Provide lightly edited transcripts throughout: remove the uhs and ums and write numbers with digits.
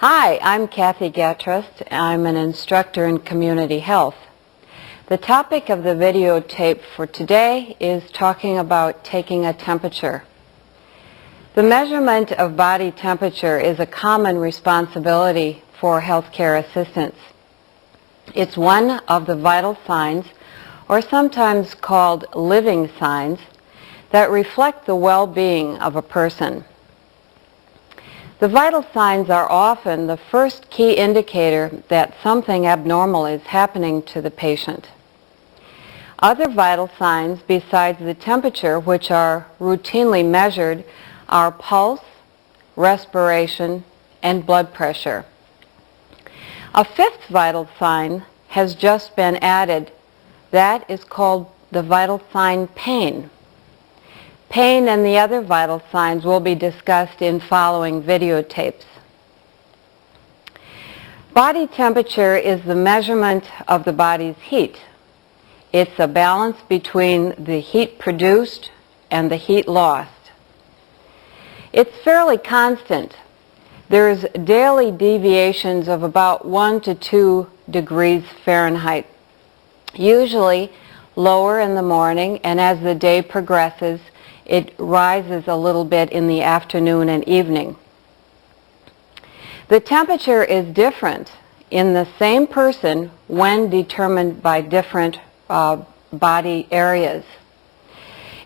Hi, I'm Kathy Gatrust. I'm an instructor in community health. The topic of the videotape for today is talking about taking a temperature. The measurement of body temperature is a common responsibility for healthcare assistants. It's one of the vital signs, or sometimes called living signs, that reflect the well-being of a person. The vital signs are often the first key indicator that something abnormal is happening to the patient. Other vital signs besides the temperature, which are routinely measured, are pulse, respiration, and blood pressure. A fifth vital sign has just been added. That is called the vital sign pain. Pain and the other vital signs will be discussed in following videotapes. Body temperature is the measurement of the body's heat. It's a balance between the heat produced and the heat lost. It's fairly constant. There's daily deviations of about 1 to 2 degrees Fahrenheit, usually lower in the morning, and as the day progresses, it rises a little bit in the afternoon and evening. The temperature is different in the same person when determined by different body areas.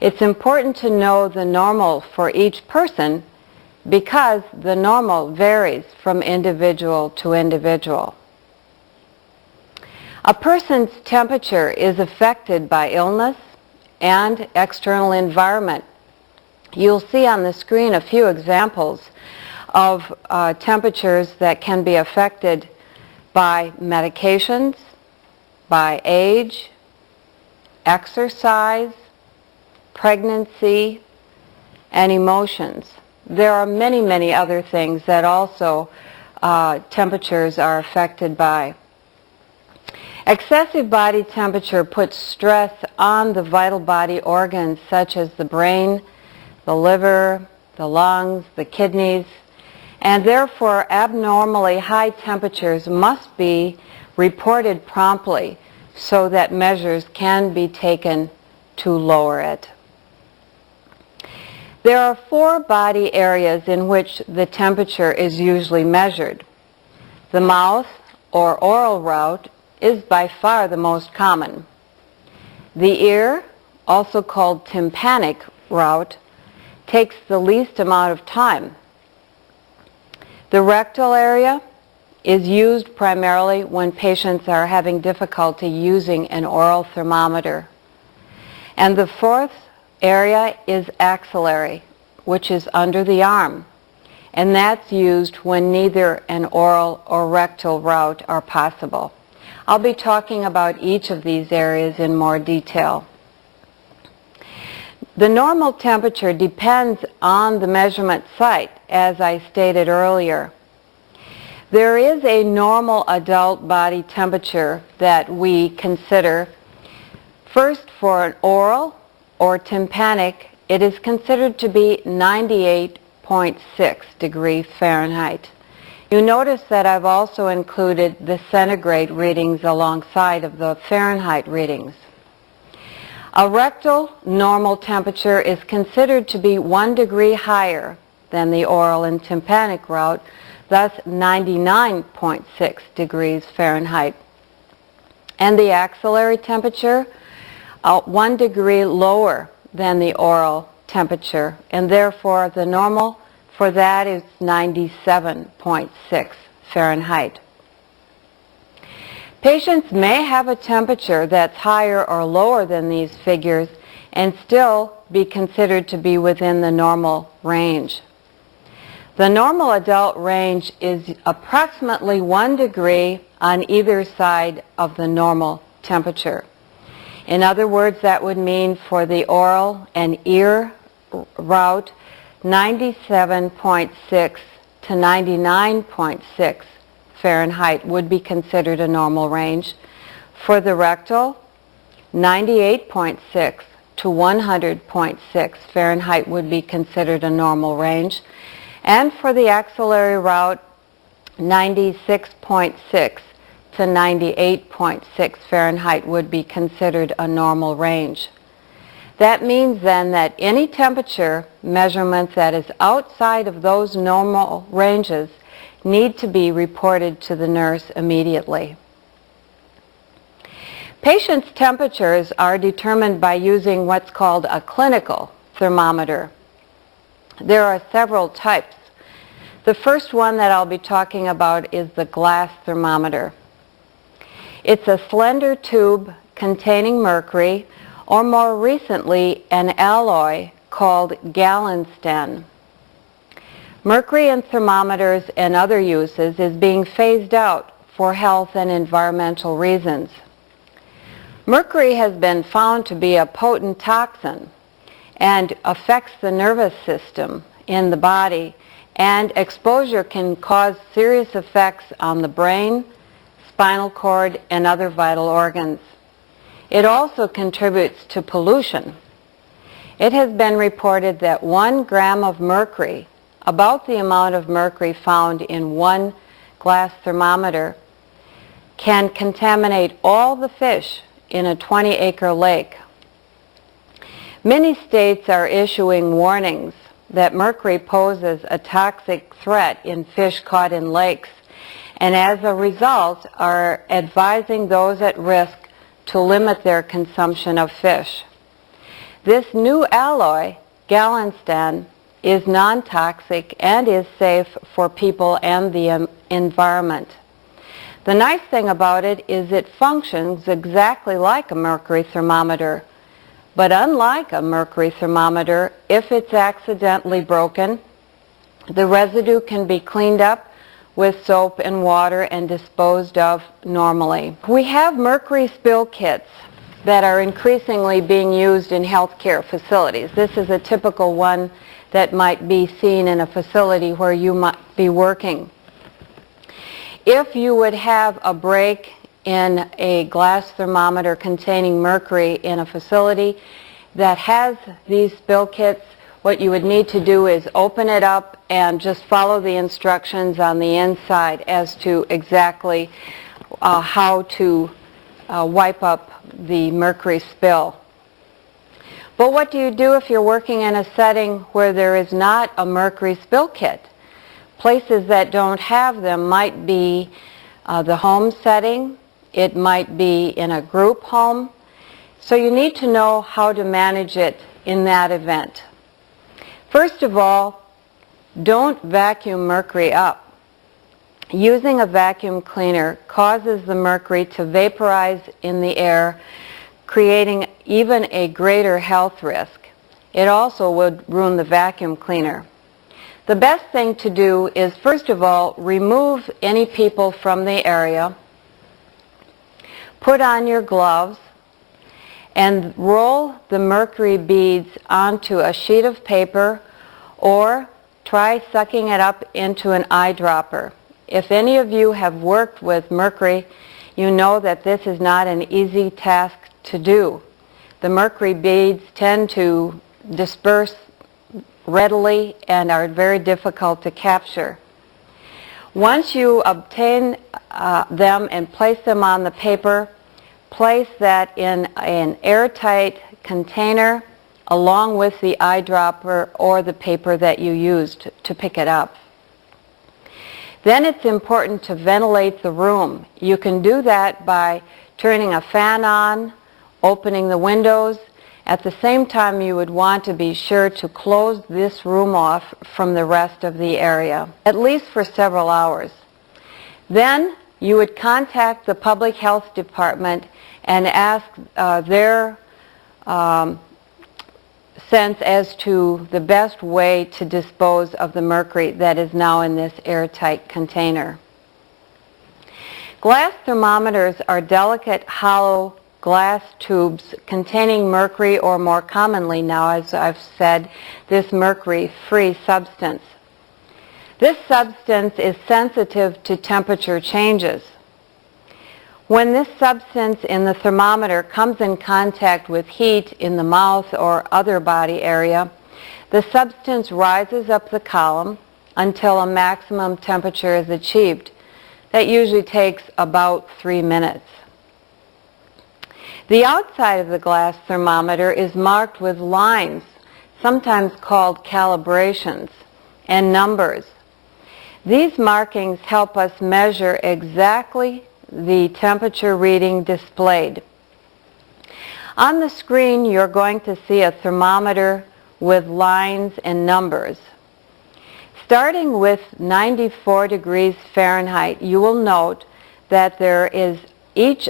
It's important to know the normal for each person because the normal varies from individual to individual. A person's temperature is affected by illness and external environment. You'll see on the screen a few examples of temperatures that can be affected by medications, by age, exercise, pregnancy, and emotions. There are many, many other things that also temperatures are affected by. Excessive body temperature puts stress on the vital body organs such as the brain, the liver, the lungs, the kidneys, and therefore abnormally high temperatures must be reported promptly so that measures can be taken to lower it. There are 4 body areas in which the temperature is usually measured. The mouth or oral route is by far the most common. The ear, also called tympanic route, takes the least amount of time. The rectal area is used primarily when patients are having difficulty using an oral thermometer. And the 4th area is axillary, which is under the arm, and that's used when neither an oral or rectal route are possible. I'll be talking about each of these areas in more detail. The normal temperature depends on the measurement site, as I stated earlier. There is a normal adult body temperature that we consider. First, for an oral or tympanic, it is considered to be 98.6 degrees Fahrenheit. You notice that I've also included the centigrade readings alongside of the Fahrenheit readings. A rectal normal temperature is considered to be 1 degree higher than the oral and tympanic route, thus 99.6 degrees Fahrenheit. And the axillary temperature, 1 degree lower than the oral temperature, and therefore the normal for that is 97.6 Fahrenheit. Patients may have a temperature that's higher or lower than these figures and still be considered to be within the normal range. The normal adult range is approximately 1 degree on either side of the normal temperature. In other words, that would mean for the oral and ear route, 97.6 to 99.6 Fahrenheit would be considered a normal range. For the rectal, 98.6 to 100.6 Fahrenheit would be considered a normal range. And for the axillary route, 96.6 to 98.6 Fahrenheit would be considered a normal range. That means then that any temperature measurement that is outside of those normal ranges need to be reported to the nurse immediately. Patients' temperatures are determined by using what's called a clinical thermometer. There are several types. The first one that I'll be talking about is the glass thermometer. It's a slender tube containing mercury, or more recently an alloy called Gallinstan. Mercury in thermometers and other uses is being phased out for health and environmental reasons. Mercury has been found to be a potent toxin and affects the nervous system in the body, and exposure can cause serious effects on the brain, spinal cord, and other vital organs. It also contributes to pollution. It has been reported that 1 gram of mercury, about the amount of mercury found in one glass thermometer, can contaminate all the fish in a 20-acre lake. Many states are issuing warnings that mercury poses a toxic threat in fish caught in lakes, and as a result are advising those at risk to limit their consumption of fish. This new alloy, Gallinstan, is non-toxic and is safe for people and the environment. The nice thing about it is it functions exactly like a mercury thermometer. But unlike a mercury thermometer, if it's accidentally broken, the residue can be cleaned up with soap and water and disposed of normally. We have mercury spill kits that are increasingly being used in healthcare facilities. This is a typical one that might be seen in a facility where you might be working. If you would have a break in a glass thermometer containing mercury in a facility that has these spill kits, what you would need to do is open it up and just follow the instructions on the inside as to exactly how to wipe up the mercury spill. But what do you do if you're working in a setting where there is not a mercury spill kit? Places that don't have them might be the home setting, it might be in a group home, so you need to know how to manage it in that event. First of all, don't vacuum mercury up. Using a vacuum cleaner causes the mercury to vaporize in the air, creating even a greater health risk. It also would ruin the vacuum cleaner. The best thing to do is, first of all, remove any people from the area, put on your gloves, and roll the mercury beads onto a sheet of paper or try sucking it up into an eyedropper. If any of you have worked with mercury, you know that this is not an easy task to do. The mercury beads tend to disperse readily and are very difficult to capture. Once you obtain them and place them on the paper, place that in an airtight container along with the eyedropper or the paper that you used to pick it up. Then it's important to ventilate the room. You can do that by turning a fan on, opening the windows. At the same time, you would want to be sure to close this room off from the rest of the area, at least for several hours. Then you would contact the public health department and ask their sense as to the best way to dispose of the mercury that is now in this airtight container. Glass thermometers are delicate, hollow glass tubes containing mercury, or more commonly now, as I've said, this mercury-free substance. This substance is sensitive to temperature changes. When this substance in the thermometer comes in contact with heat in the mouth or other body area, the substance rises up the column until a maximum temperature is achieved. That usually takes about 3 minutes. The outside of the glass thermometer is marked with lines, sometimes called calibrations, and numbers. These markings help us measure exactly the temperature reading displayed. On the screen, you're going to see a thermometer with lines and numbers. Starting with 94 degrees Fahrenheit, you will note that there is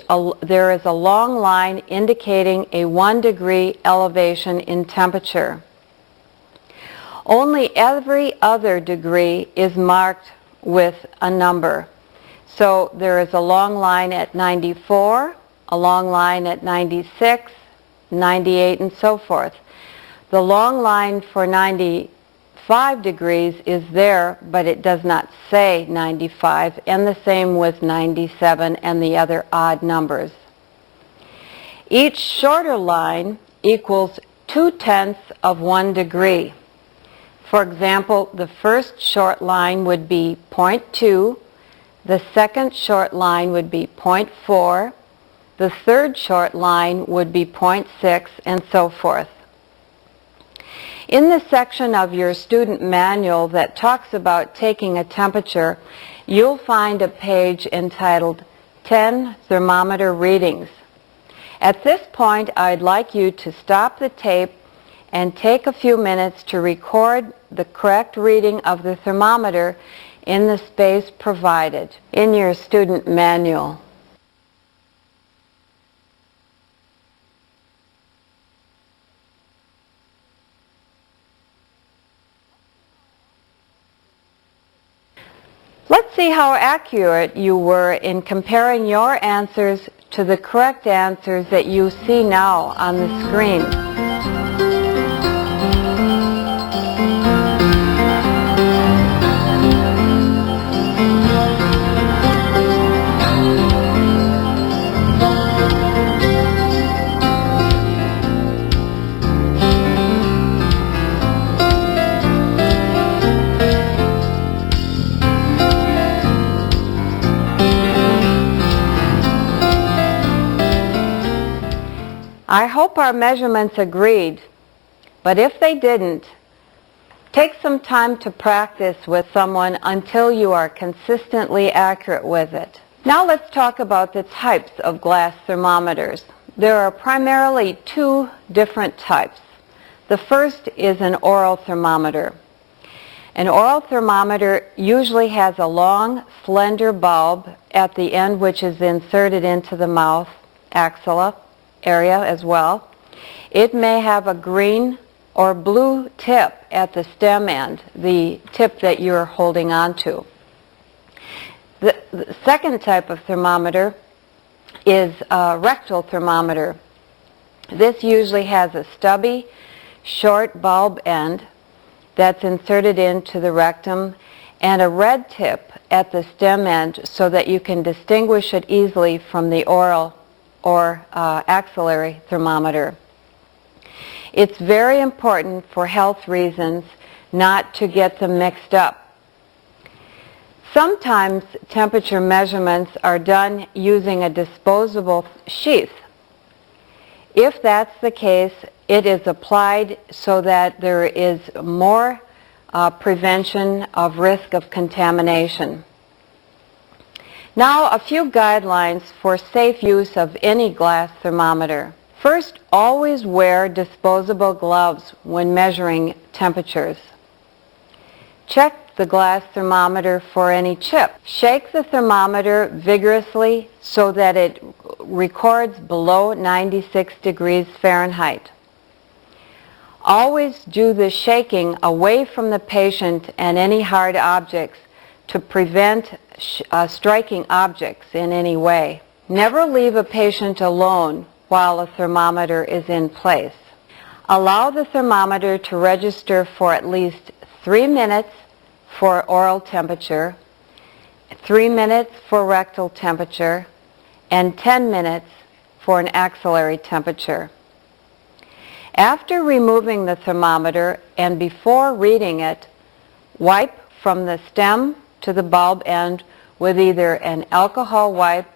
a long line indicating a 1 degree elevation in temperature. Only every other degree is marked with a number. So there is a long line at 94, a long line at 96, 98, and so forth. The long line for 95 degrees is there, but it does not say 95, and the same with 97 and the other odd numbers. Each shorter line equals 2/10 of 1 degree. For example, the first short line would be 0.2, the second short line would be 0.4, the third short line would be 0.6, and so forth. In the section of your student manual that talks about taking a temperature, you'll find a page entitled 10 Thermometer Readings. At this point, I'd like you to stop the tape and take a few minutes to record the correct reading of the thermometer in the space provided in your student manual. Let's see how accurate you were in comparing your answers to the correct answers that you see now on the screen. I hope our measurements agreed, but if they didn't, take some time to practice with someone until you are consistently accurate with it. Now let's talk about the types of glass thermometers. There are primarily two different types. The first is an oral thermometer. An oral thermometer usually has a long, slender bulb at the end which is inserted into the mouth axilla area as well. It may have a green or blue tip at the stem end, the tip that you're holding on to. The second type of thermometer is a rectal thermometer. This usually has a stubby, short bulb end that's inserted into the rectum and a red tip at the stem end so that you can distinguish it easily from the oral or axillary thermometer. It's very important for health reasons not to get them mixed up. Sometimes temperature measurements are done using a disposable sheath. If that's the case, it is applied so that there is more prevention of risk of contamination. Now, a few guidelines for safe use of any glass thermometer. First, always wear disposable gloves when measuring temperatures. Check the glass thermometer for any chip. Shake the thermometer vigorously so that it records below 96 degrees Fahrenheit. Always do the shaking away from the patient and any hard objects to prevent striking objects in any way. Never leave a patient alone while a thermometer is in place. Allow the thermometer to register for at least 3 minutes for oral temperature, 3 minutes for rectal temperature, and 10 minutes for an axillary temperature. After removing the thermometer and before reading it, wipe from the stem to the bulb end with either an alcohol wipe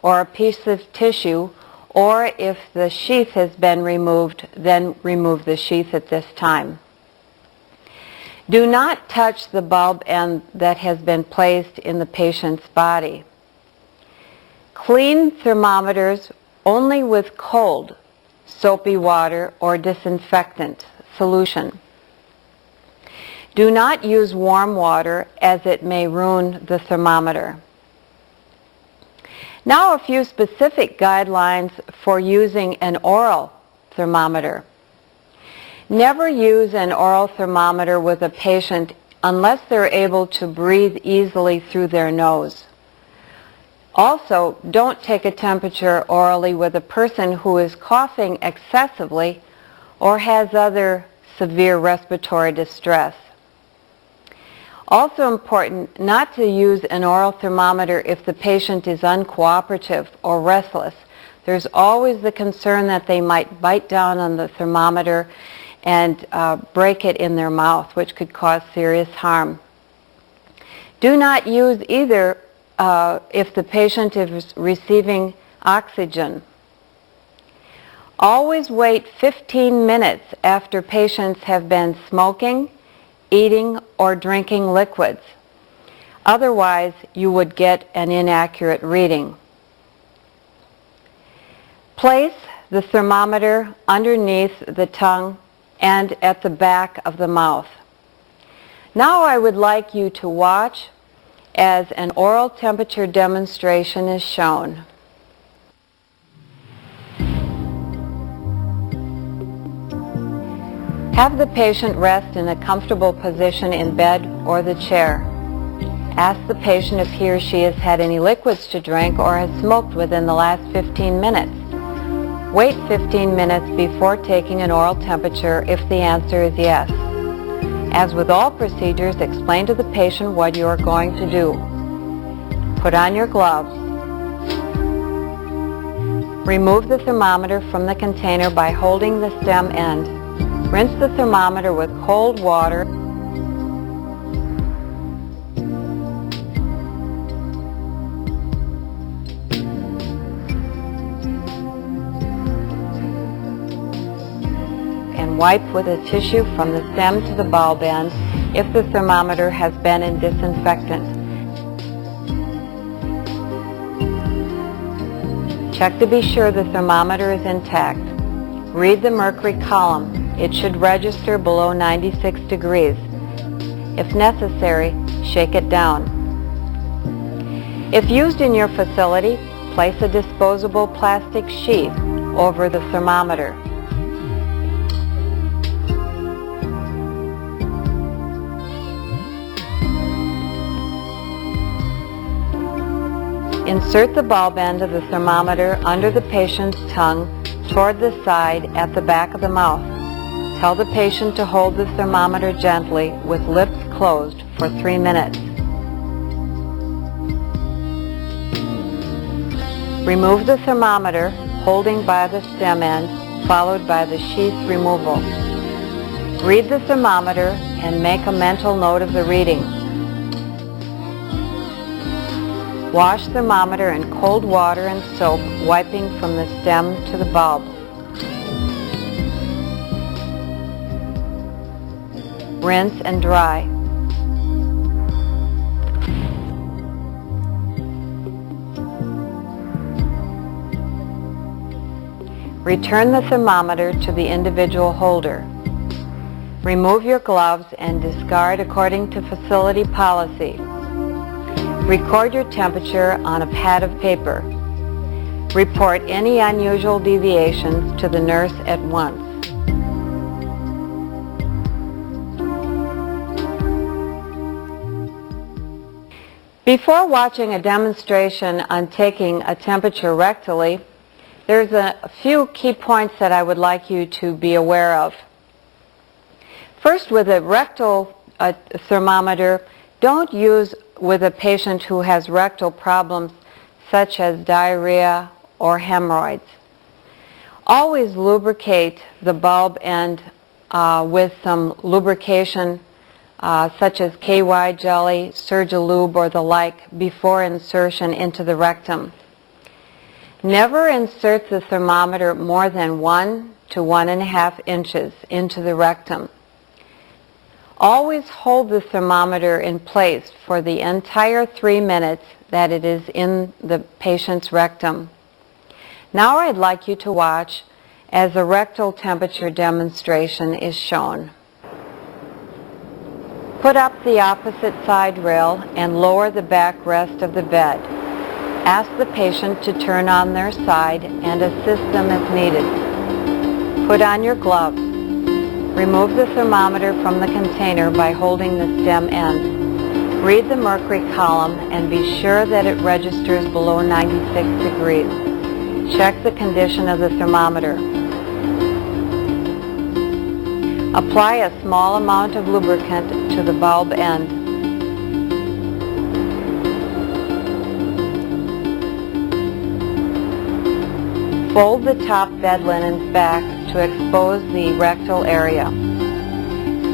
or a piece of tissue, or if the sheath has been removed, then remove the sheath at this time. Do not touch the bulb end that has been placed in the patient's body. Clean thermometers only with cold, soapy water or disinfectant solution. Do not use warm water as it may ruin the thermometer. Now a few specific guidelines for using an oral thermometer. Never use an oral thermometer with a patient unless they're able to breathe easily through their nose. Also, don't take a temperature orally with a person who is coughing excessively or has other severe respiratory distress. Also important, not to use an oral thermometer if the patient is uncooperative or restless. There's always the concern that they might bite down on the thermometer and break it in their mouth, which could cause serious harm. Do not use either if the patient is receiving oxygen. Always wait 15 minutes after patients have been smoking, eating, or drinking liquids. Otherwise, you would get an inaccurate reading. Place the thermometer underneath the tongue and at the back of the mouth. Now I would like you to watch as an oral temperature demonstration is shown. Have the patient rest in a comfortable position in bed or the chair. Ask the patient if he or she has had any liquids to drink or has smoked within the last 15 minutes. Wait 15 minutes before taking an oral temperature if the answer is yes. As with all procedures, explain to the patient what you are going to do. Put on your gloves. Remove the thermometer from the container by holding the stem end. Rinse the thermometer with cold water. And wipe with a tissue from the stem to the bulb end if the thermometer has been in disinfectant. Check to be sure the thermometer is intact. Read the mercury column. It should register below 96 degrees. If necessary, shake it down. If used in your facility, place a disposable plastic sheath over the thermometer. Insert the bulb end of the thermometer under the patient's tongue toward the side at the back of the mouth. Tell the patient to hold the thermometer gently with lips closed for 3 minutes. Remove the thermometer, holding by the stem end, followed by the sheath removal. Read the thermometer and make a mental note of the reading. Wash thermometer in cold water and soap, wiping from the stem to the bulb. Rinse and dry. Return the thermometer to the individual holder. Remove your gloves and discard according to facility policy. Record your temperature on a pad of paper. Report any unusual deviations to the nurse at once. Before watching a demonstration on taking a temperature rectally, there's a few key points that I would like you to be aware of. First, with a rectal thermometer, don't use with a patient who has rectal problems such as diarrhea or hemorrhoids. Always lubricate the bulb end with some lubrication such as KY jelly, Surgilube, or the like, before insertion into the rectum. Never insert the thermometer more than 1 to 1.5 inches into the rectum. Always hold the thermometer in place for the entire 3 minutes that it is in the patient's rectum. Now I'd like you to watch as a rectal temperature demonstration is shown. Put up the opposite side rail and lower the backrest of the bed. Ask the patient to turn on their side and assist them as needed. Put on your gloves. Remove the thermometer from the container by holding the stem end. Read the mercury column and be sure that it registers below 96 degrees. Check the condition of the thermometer. Apply a small amount of lubricant to the bulb end. Fold the top bed linens back to expose the rectal area.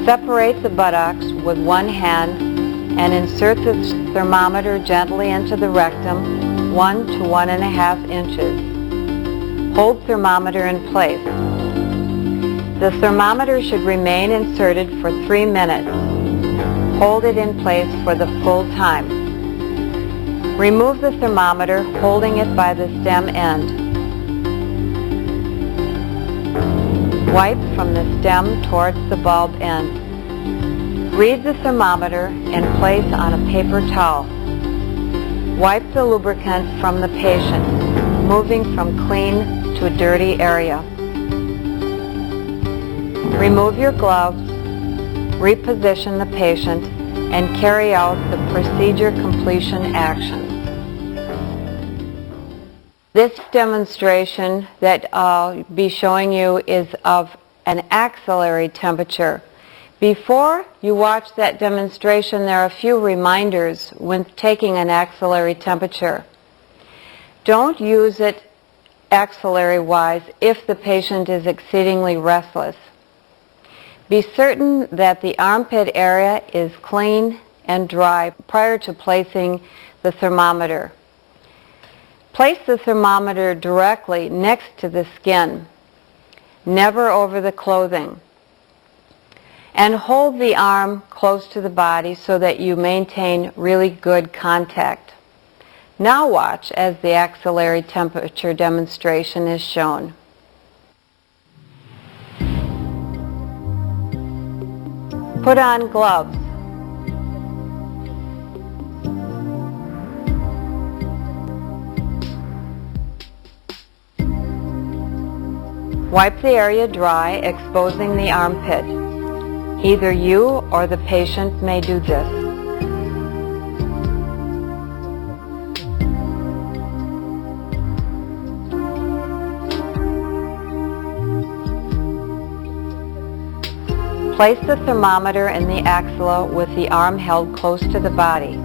Separate the buttocks with one hand and insert the thermometer gently into the rectum 1 to 1.5 inches. Hold thermometer in place. The thermometer should remain inserted for 3 minutes. Hold it in place for the full time. Remove the thermometer, holding it by the stem end. Wipe from the stem towards the bulb end. Read the thermometer and place on a paper towel. Wipe the lubricant from the patient, moving from clean to a dirty area. Remove your gloves, reposition the patient, and carry out the procedure completion action. This demonstration that I'll be showing you is of an axillary temperature. Before you watch that demonstration, there are a few reminders when taking an axillary temperature. Don't use it axillary-wise if the patient is exceedingly restless. Be certain that the armpit area is clean and dry prior to placing the thermometer. Place the thermometer directly next to the skin, never over the clothing. And hold the arm close to the body so that you maintain really good contact. Now watch as the axillary temperature demonstration is shown. Put on gloves. Wipe the area dry, exposing the armpit. Either you or the patient may do this. Place the thermometer in the axilla with the arm held close to the body.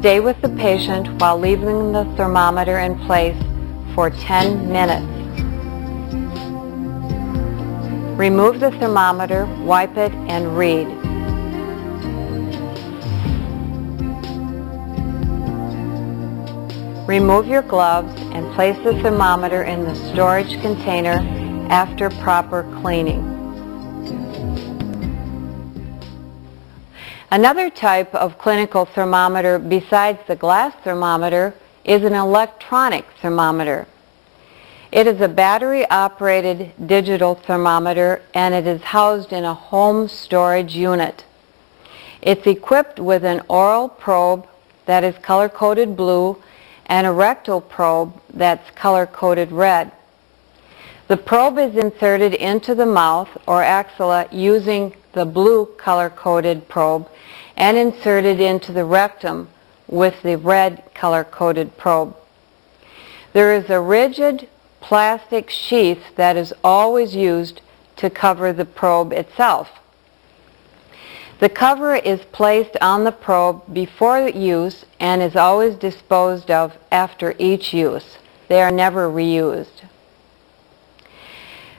Stay with the patient while leaving the thermometer in place for 10 minutes. Remove the thermometer, wipe it, and read. Remove your gloves and place the thermometer in the storage container after proper cleaning. Another type of clinical thermometer besides the glass thermometer is an electronic thermometer. It is a battery-operated digital thermometer and it is housed in a home storage unit. It's equipped with an oral probe that is color-coded blue and a rectal probe that's color-coded red. The probe is inserted into the mouth or axilla using the blue color-coded probe and inserted into the rectum with the red color-coded probe. There is a rigid plastic sheath that is always used to cover the probe itself. The cover is placed on the probe before use and is always disposed of after each use. They are never reused.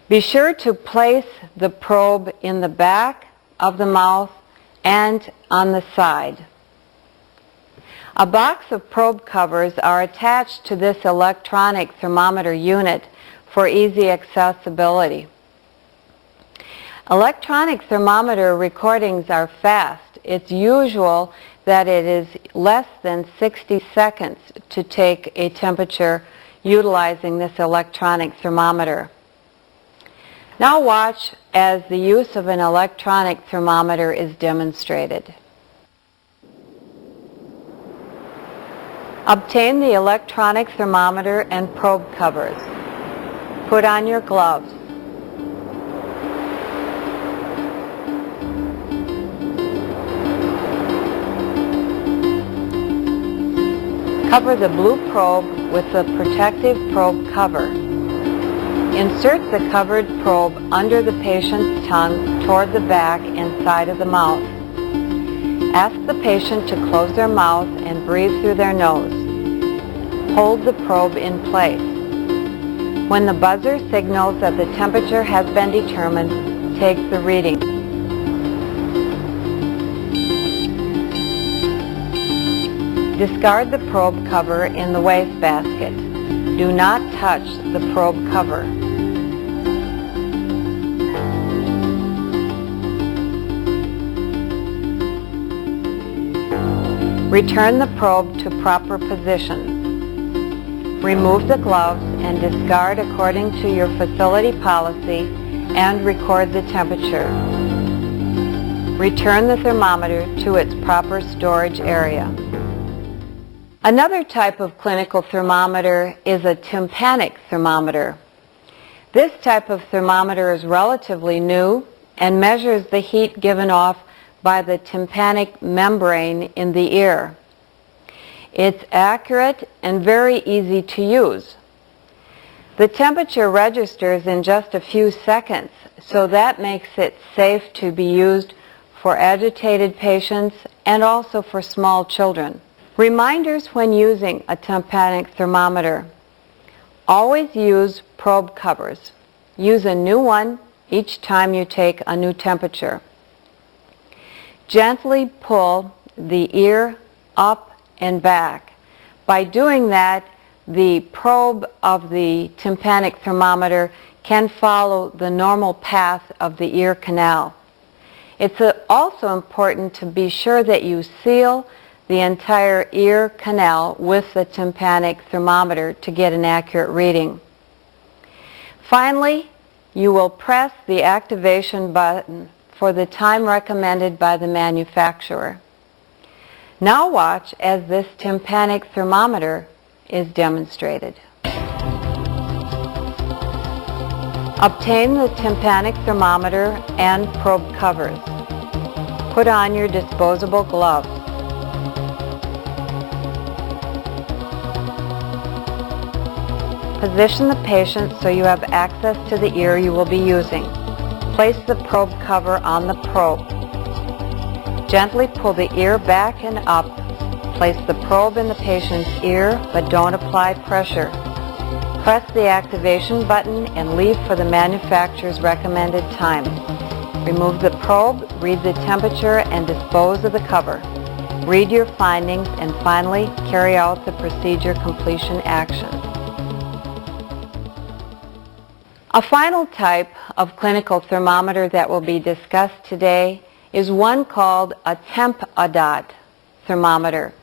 Be sure to place the probe in the back of the mouth and on the side. A box of probe covers are attached to this electronic thermometer unit for easy accessibility. Electronic thermometer recordings are fast. It's usual that it is less than 60 seconds to take a temperature utilizing this electronic thermometer. Now watch as the use of an electronic thermometer is demonstrated. Obtain the electronic thermometer and probe covers. Put on your gloves. Cover the blue probe with the protective probe cover. Insert the covered probe under the patient's tongue toward the back and side of the mouth. Ask the patient to close their mouth and breathe through their nose. Hold the probe in place. When the buzzer signals that the temperature has been determined, take the reading. Discard the probe cover in the wastebasket. Do not touch the probe cover. Return the probe to proper position. Remove the gloves and discard according to your facility policy and record the temperature. Return the thermometer to its proper storage area. Another type of clinical thermometer is a tympanic thermometer. This type of thermometer is relatively new and measures the heat given off by the tympanic membrane in the ear. It's accurate and very easy to use. The temperature registers in just a few seconds, so that makes it safe to be used for agitated patients and also for small children. Reminders when using a tympanic thermometer. Always use probe covers. Use a new one each time you take a new temperature. Gently pull the ear up and back. By doing that, the probe of the tympanic thermometer can follow the normal path of the ear canal. It's also important to be sure that you seal the entire ear canal with the tympanic thermometer to get an accurate reading. Finally, you will press the activation button for the time recommended by the manufacturer. Now watch as this tympanic thermometer is demonstrated. Obtain the tympanic thermometer and probe covers. Put on your disposable gloves. Position the patient so you have access to the ear you will be using. Place the probe cover on the probe. Gently pull the ear back and up. Place the probe in the patient's ear, but don't apply pressure. Press the activation button and leave for the manufacturer's recommended time. Remove the probe, read the temperature, and dispose of the cover. Read your findings, and finally carry out the procedure completion action. A final type of clinical thermometer that will be discussed today is one called a TempAdot thermometer.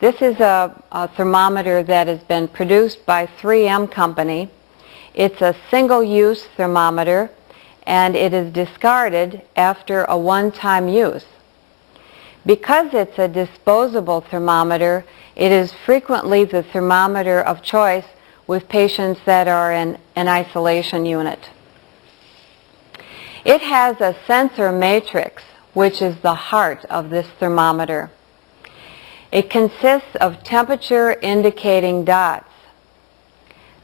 This is a thermometer that has been produced by 3M Company. It's a single-use thermometer, and it is discarded after a one-time use. Because it's a disposable thermometer, it is frequently the thermometer of choice with patients that are in an isolation unit. It has a sensor matrix, which is the heart of this thermometer. It consists of temperature indicating dots.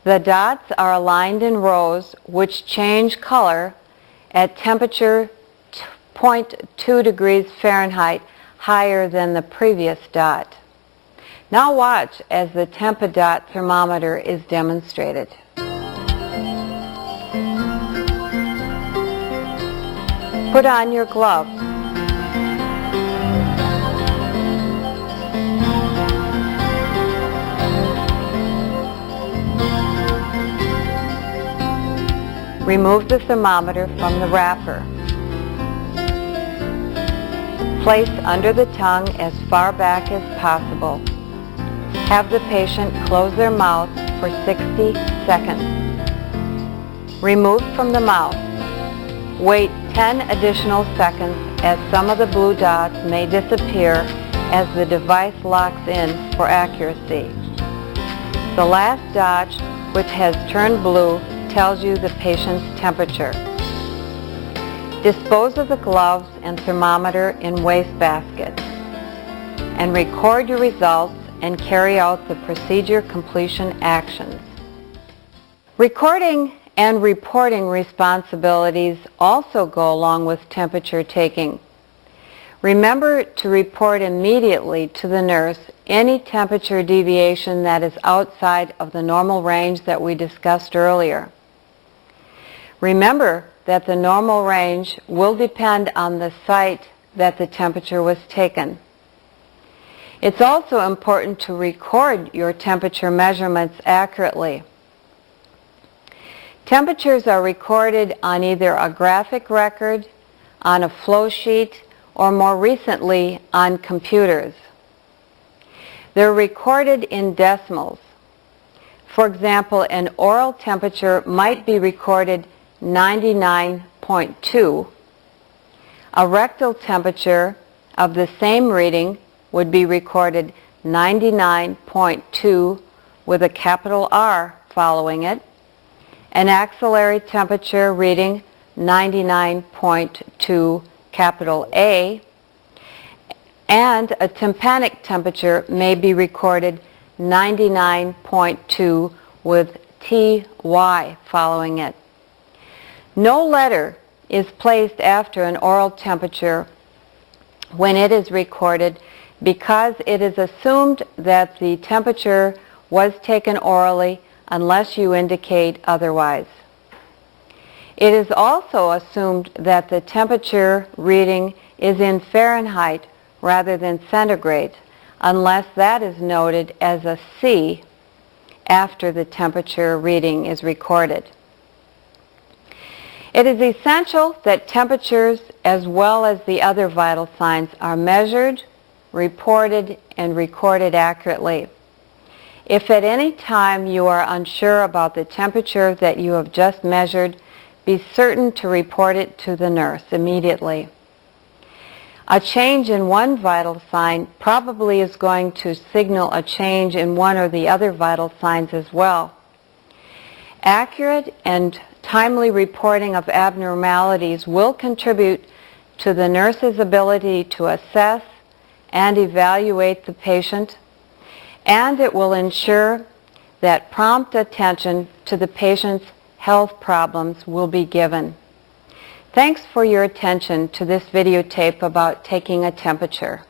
The dots are aligned in rows which change color at temperature 0.2 degrees Fahrenheit higher than the previous dot. Now watch as the TempAdot thermometer is demonstrated. Put on your gloves. Remove the thermometer from the wrapper. Place under the tongue as far back as possible. Have the patient close their mouth for 60 seconds. Remove from the mouth. Wait 10 additional seconds as some of the blue dots may disappear as the device locks in for accuracy. The last dot, which has turned blue, tells you the patient's temperature. Dispose of the gloves and thermometer in wastebasket and record your results and carry out the procedure completion actions. Recording and reporting responsibilities also go along with temperature taking. Remember to report immediately to the nurse any temperature deviation that is outside of the normal range that we discussed earlier. Remember that the normal range will depend on the site that the temperature was taken. It's also important to record your temperature measurements accurately. Temperatures are recorded on either a graphic record, on a flow sheet, or more recently on computers. They're recorded in decimals. For example, an oral temperature might be recorded 99.2. A rectal temperature of the same reading would be recorded 99.2 with a capital R following it, an axillary temperature reading 99.2 capital A, and a tympanic temperature may be recorded 99.2 with TY following it. No letter is placed after an oral temperature when it is recorded because it is assumed that the temperature was taken orally unless you indicate otherwise. It is also assumed that the temperature reading is in Fahrenheit rather than centigrade unless that is noted as a C after the temperature reading is recorded. It is essential that temperatures as well as the other vital signs are measured, reported, and recorded accurately. If at any time you are unsure about the temperature that you have just measured, be certain to report it to the nurse immediately. A change in one vital sign probably is going to signal a change in one or the other vital signs as well. Accurate and timely reporting of abnormalities will contribute to the nurse's ability to assess and evaluate the patient, and it will ensure that prompt attention to the patient's health problems will be given. Thanks for your attention to this videotape about taking a temperature.